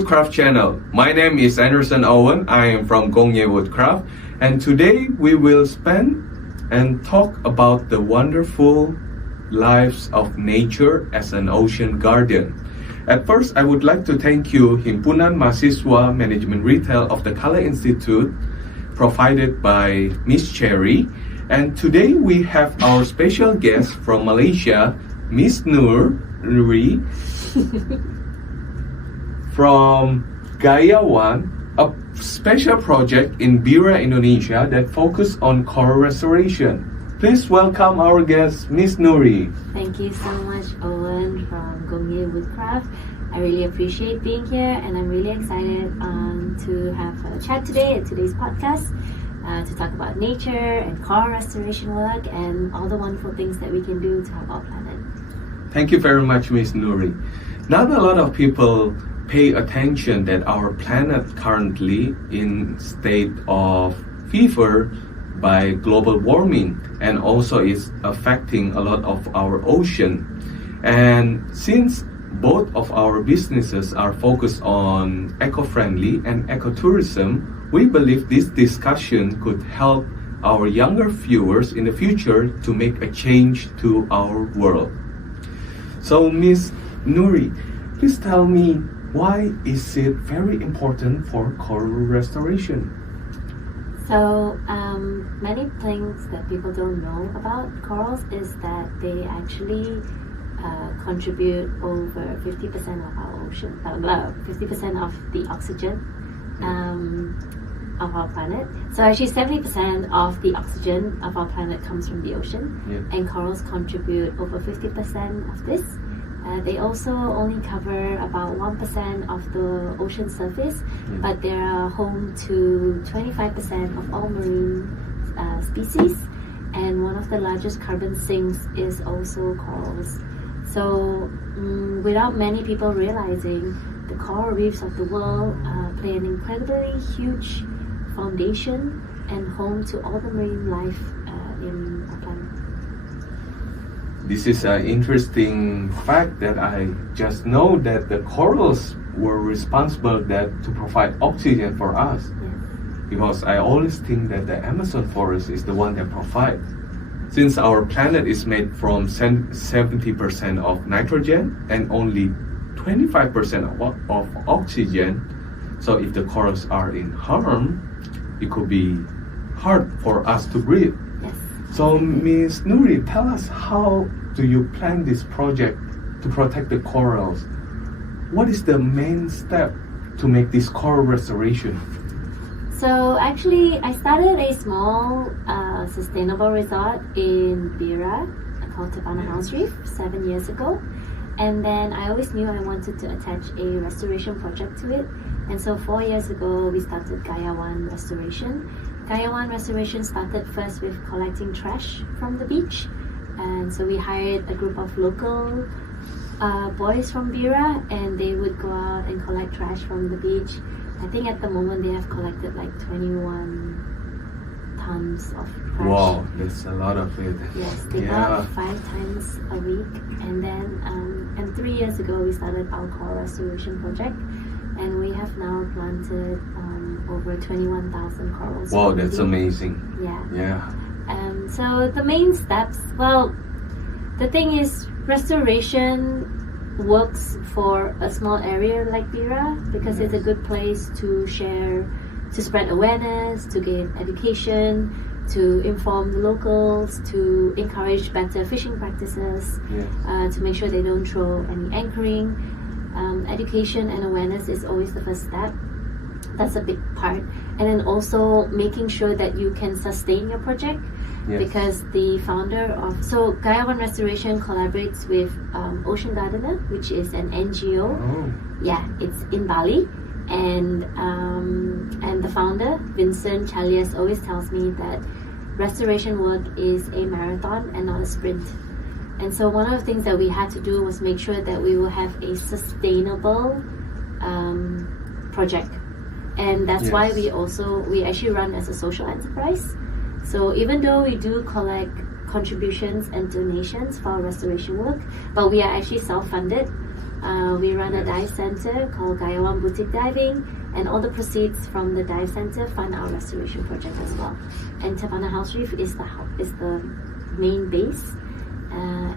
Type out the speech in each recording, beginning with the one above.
Woodcraft channel. My name is Anderson Owen. I am from Gong-Ye Woodcraft, and today we will spend and talk about the wonderful lives of nature as an ocean guardian. At first, I would like to thank you Himpunan Mahasiswa Management Retail of the Kala Institute, provided by Miss Cherry. And today we have our special guest from Malaysia, Miss Noori, from GAIA 1, a special project in Bira, Indonesia that focuses on coral restoration. Please welcome our guest, Miss Noori. Thank you so much, Owen from Gong-Ye Woodcraft. I really appreciate being here, and I'm really excited to have a chat today at today's podcast to talk about nature and coral restoration work and all the wonderful things that we can do to help our planet. Thank you very much, Miss Noori. Not a lot of people pay attention that our planet currently in state of fever by global warming, and also is affecting a lot of our ocean. And since both of our businesses are focused on eco-friendly and ecotourism, we believe this discussion could help our younger viewers in the future to make a change to our world. So Miss Noori, please tell me, why is it very important for coral restoration? So many things that people don't know about corals is that they actually contribute over 50% of our ocean, 50% of the oxygen of our planet. So actually 70% of the oxygen of our planet comes from the ocean, and corals contribute over 50% of this. They also only cover about 1% of the ocean surface, but they are home to 25% of all marine species, and one of the largest carbon sinks is also corals. So without many people realizing, the coral reefs of the world play an incredibly huge foundation and home to all the marine life in our planet. This is an interesting fact that I just know that the corals were responsible to provide oxygen for us. Because I always think that the Amazon forest is the one that provides. Since our planet is made from 70% of nitrogen and only 25% of oxygen, so if the corals are in harm, it could be hard for us to breathe. So Ms. Noori, tell us, how do you plan this project to protect the corals? What is the main step to make this coral restoration? So actually, I started a small sustainable resort in Bira called Tevana Reef 7 years ago. And then I always knew I wanted to attach a restoration project to it. And so 4 years ago, we started GAIA 1 Restoration. GAIA 1 Restoration started first with collecting trash from the beach. And so we hired a group of local boys from Bira, and they would go out and collect trash from the beach. I think at the moment they have collected like 21 tons of trash. Wow, that's a lot of it. Yes, they go out 5 times a week. And then, and 3 years ago we started our coral restoration project, and we have now planted over 21,000 corals. Wow, that's amazing. Yeah. So the main steps, well, the thing is, restoration works for a small area like Bira because it's a good place to share, to spread awareness, to gain education, to inform the locals, to encourage better fishing practices, to make sure they don't throw any anchoring. Education and awareness is always the first step. That's a big part. And then also making sure that you can sustain your project, because the founder of GAIA 1 Restoration collaborates with Ocean Gardener, which is an NGO. Yeah, it's in Bali, and the founder Vincent Chalias always tells me that restoration work is a marathon and not a sprint. And so one of the things that we had to do was make sure that we will have a sustainable project. And that's why we actually run as a social enterprise. So even though we do collect contributions and donations for our restoration work, but we are actually self-funded. We run a Yes. dive center called GAIA Boutique Diving, and all the proceeds from the dive center fund our restoration project as well. And Tevana House Reef is the main base.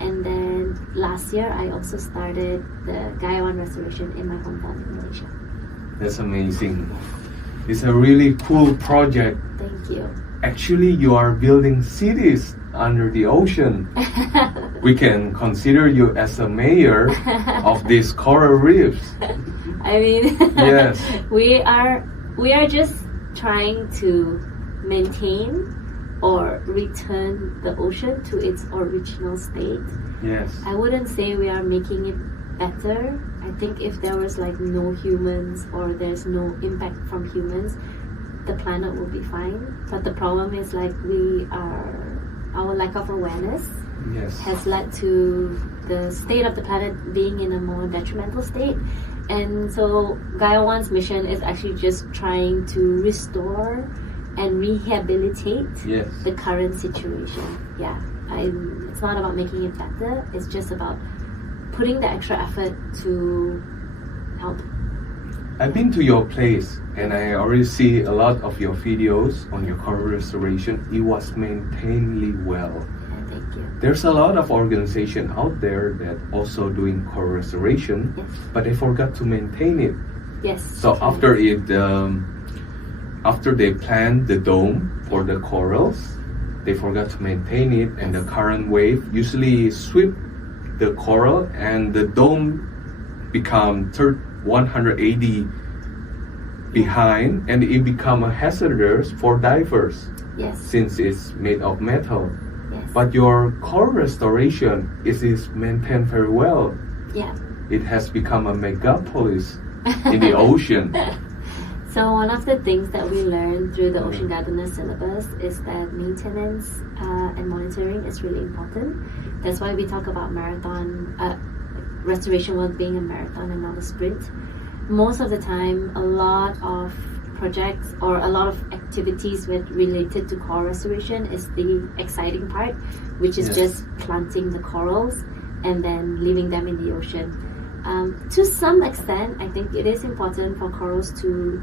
And then last year, I also started the GAIA restoration in my hometown in Malaysia. That's amazing. It's a really cool project. Thank you. Actually, you are building cities under the ocean. We can consider you as a mayor of these coral reefs. I mean, Yes. we are just trying to maintain or return the ocean to its original state. Yes. I wouldn't say we are making it better. I think if there was like no humans or there's no impact from humans, the planet will be fine. But the problem is like our lack of awareness Yes. has led to the state of the planet being in a more detrimental state. And so GAIA One's mission is actually just trying to restore and rehabilitate Yes. the current situation. Yeah, it's not about making it better. It's just about putting the extra effort to help. I've been to your place and I already see a lot of your videos on your coral restoration. It was maintained well. Yeah, thank you. There's a lot of organization out there that also doing coral restoration, Yes. but they forgot to maintain it. Yes. So after they plant the dome for the corals, they forgot to maintain it, and the current wave usually sweep the coral, and the dome become 180 behind, and it become a hazardous for divers Yes. since it's made of metal. Yes. But your coral restoration is maintained very well. Yeah. It has become a megapolis in the ocean. So one of the things that we learned through the Ocean Gardener syllabus is that maintenance and monitoring is really important. That's why we talk about marathon restoration work being a marathon and not a sprint. Most of the time, a lot of projects or a lot of activities related to coral restoration is the exciting part, which is Yes. just planting the corals and then leaving them in the ocean. To some extent, I think it is important for corals to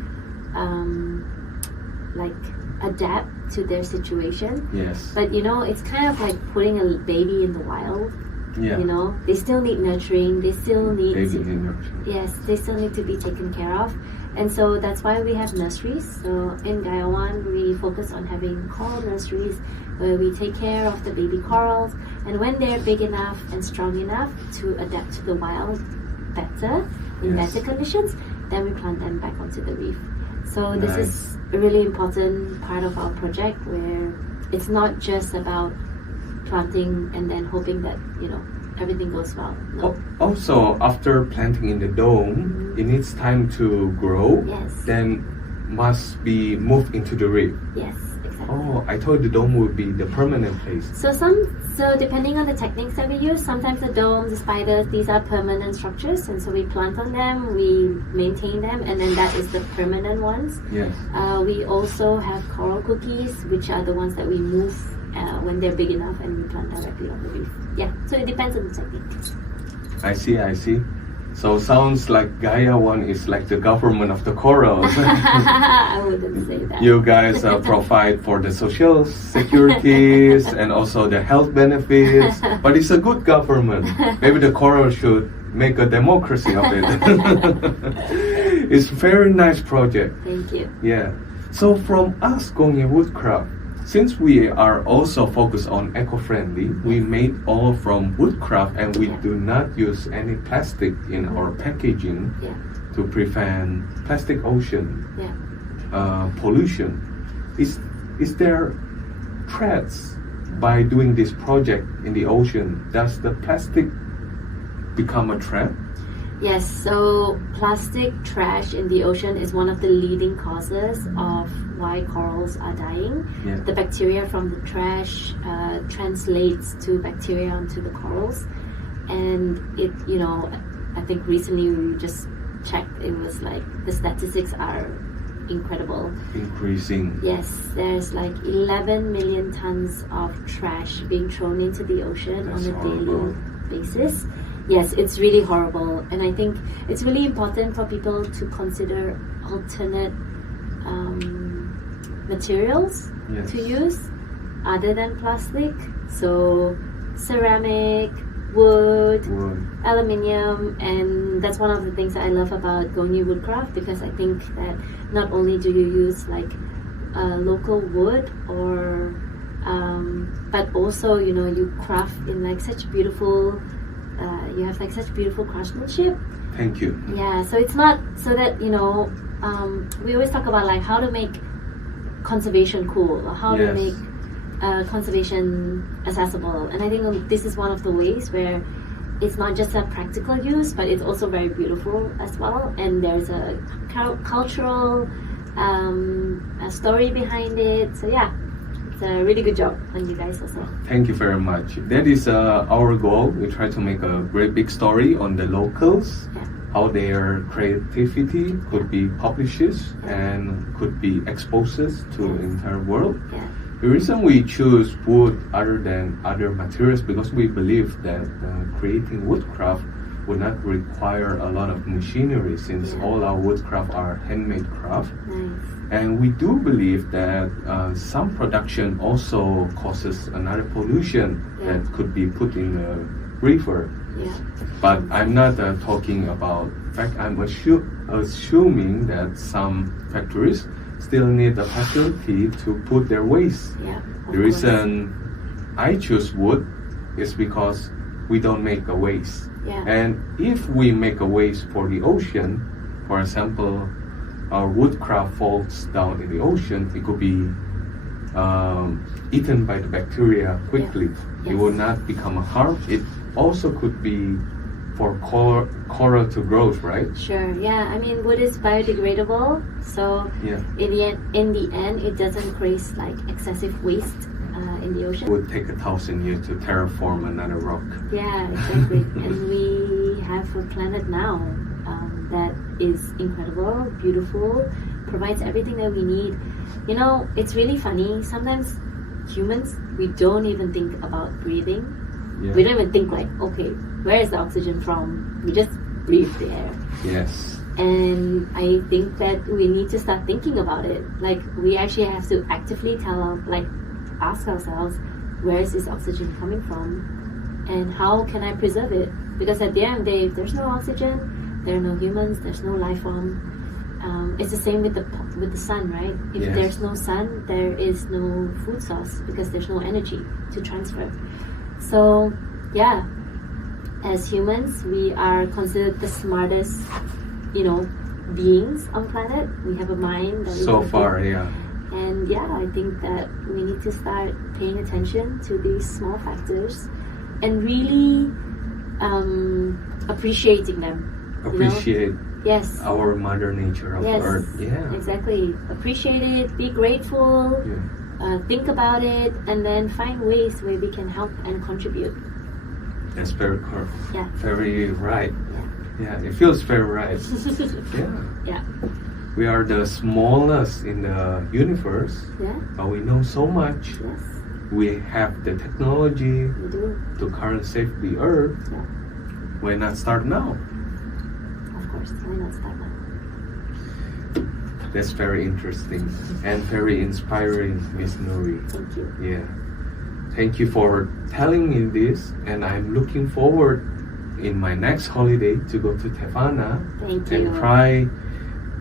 adapt to their situation. Yes. But it's kind of like putting a baby in the wild. Yeah. They still need nurturing. They still need Baby energy. yes, they still need to be taken care of. And so that's why we have nurseries. So in GAIA One, we focus on having coral nurseries where we take care of the baby corals. And when they're big enough and strong enough to adapt to the wild better, in Yes. better conditions, then we plant them back onto the reef. So this Nice. is a really important part of our project where it's not just about planting and then hoping that, everything goes well. No. Also, after planting in the dome, it needs time to grow. Yes. Then must be moved into the reef. Yes, exactly. Oh, I thought the dome would be the permanent place. So depending on the techniques that we use, sometimes the domes, the spiders, these are permanent structures, and so we plant on them, we maintain them, and then that is the permanent ones. Yes. We also have coral cookies, which are the ones that we move when they're big enough, and we plant directly on the reef. Yeah, so it depends on the technique. I see. So sounds like GAIA One is like the government of the corals. I wouldn't say that. You guys provide for the social securities and also the health benefits, but it's a good government. Maybe the coral should make a democracy of it. It's very nice project. Thank you. Yeah. So from us, Gong-Ye Woodcraft, since we are also focused on eco-friendly, we made all from woodcraft, and we Yeah. do not use any plastic in our packaging Yeah. to prevent plastic ocean Yeah. pollution. Is there threats by doing this project in the ocean? Does the plastic become a threat? Yes, so plastic trash in the ocean is one of the leading causes of why corals are dying. Yeah. The bacteria from the trash translates to bacteria onto the corals, and I think recently we just checked, it was like the statistics are incredible. Increasing. Yes, there's like 11 million tons of trash being thrown into the ocean That's on a daily horrible. basis. Yes, it's really horrible, and I think it's really important for people to consider alternate materials Yes. to use other than plastic. So ceramic, wood, aluminium, and that's one of the things that I love about Gong-Ye Woodcraft, because I think that not only do you use like local wood or but also you craft in like such beautiful you have like such beautiful craftsmanship. Thank you. Yeah, so it's not so that we always talk about like how to make conservation cool, or how to make conservation accessible, and I think this is one of the ways where it's not just a practical use, but it's also very beautiful as well, and there's a cultural a story behind it. So yeah, it's a really good job on you guys also. Thank you very much. That is our goal. We try to make a great big story on the locals, how their creativity could be published and could be exposed to the entire world. Yeah. The reason we choose wood other than other materials, because we believe that creating woodcraft would not require a lot of machinery, since all our woodcraft are handmade craft. Nice. And we do believe that some production also causes another pollution that could be put in the river. Yeah. But I'm not talking about, in fact, I'm assuming that some factories still need the facility to put their waste. Yeah. The reason I choose wood is because we don't make a waste. Yeah. And if we make a waste for the ocean, for example, our woodcraft falls down in the ocean, it could be eaten by the bacteria quickly. Yeah. It will not become a harm. It also could be for coral to grow, right? Sure. Yeah. I mean, wood is biodegradable, so in the end, it doesn't create like excessive waste in the ocean. It would take 1,000 years to terraform another rock. Yeah, exactly. And we have a planet now that is incredible, beautiful, provides everything that we need. It's really funny. Sometimes humans, we don't even think about breathing. Yeah. We don't even think like, okay, where is the oxygen from? We just breathe the air. Yes. And I think that we need to start thinking about it. Like, we actually have to actively ask ourselves, where is this oxygen coming from? And how can I preserve it? Because at the end of the day, if there's no oxygen, there are no humans, there's no life form. It's the same with the sun, right? If there's no sun, there is no food source, because there's no energy to transfer. So, yeah, as humans, we are considered the smartest, beings on planet. We have a mind. So far, yeah. And yeah, I think that we need to start paying attention to these small factors and really appreciating them. Appreciate yes. our mother nature of Earth. Yeah. Exactly. Appreciate it, be grateful, think about it, and then find ways where we can help and contribute. That's very cool. Yeah. Very right. Yeah, it feels very right. Yeah. We are the smallest in the universe, but we know so much. Yes. We have the technology We do. to currently save the Earth. Yeah. Why not start now? Of course, why not start now? That's very interesting and very inspiring, Miss Noori. Thank you. Yeah. Thank you for telling me this, and I'm looking forward in my next holiday to go to Tevana Thank you. and try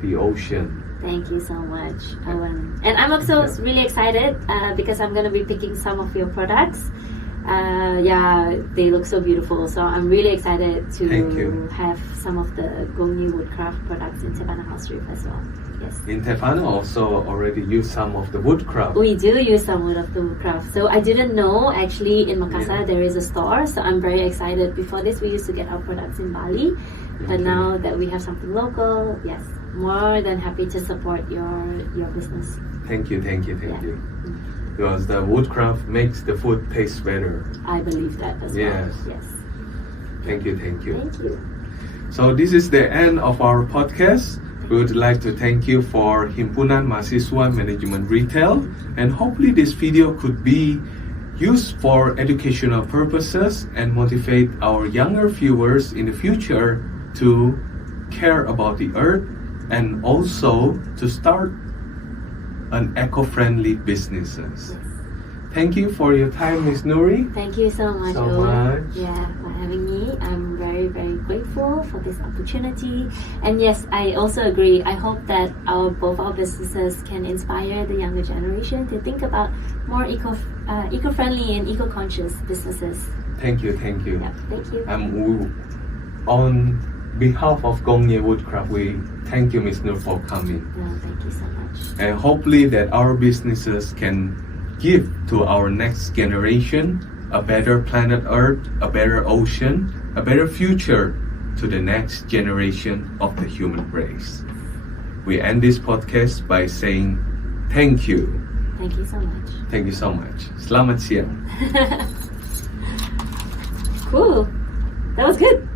the ocean. Thank you so much, Owen. And I'm also really excited because I'm going to be picking some of your products. They look so beautiful. So I'm really excited to have some of the Gong-Ye Woodcraft products in Tevana House Reef as well. Yes. In Tevana also already use some of the woodcraft. We do use some of the woodcraft. So I didn't know actually in Makassar there is a store. So I'm very excited. Before this we used to get our products in Bali. But now that we have something local, yes, more than happy to support your business. Thank you. Because the woodcraft makes the food taste better. I believe that as well. Yes. Thank you. Thank you. So this is the end of our podcast. We would like to thank you for Himpunan Mahasiswa Management Retail, and hopefully this video could be use for educational purposes and motivate our younger viewers in the future to care about the earth and also to start an eco-friendly businesses. Thank you for your time, Miss Noori. Thank you so much, So Owen. much. Yeah, for having me. I'm very, very grateful for this opportunity. And yes, I also agree. I hope that both our businesses can inspire the younger generation to think about more eco-friendly and eco-conscious businesses. Thank you, thank you. Yeah, thank you. On behalf of Gong-Ye Woodcraft, we thank you, Miss Noori, for coming. No, thank you so much. And hopefully that our businesses can give to our next generation a better planet Earth, a better ocean, a better future to the next generation of the human race. We end this podcast by saying thank you. Thank you so much. Thank you so much. Selamat siang. Cool. That was good.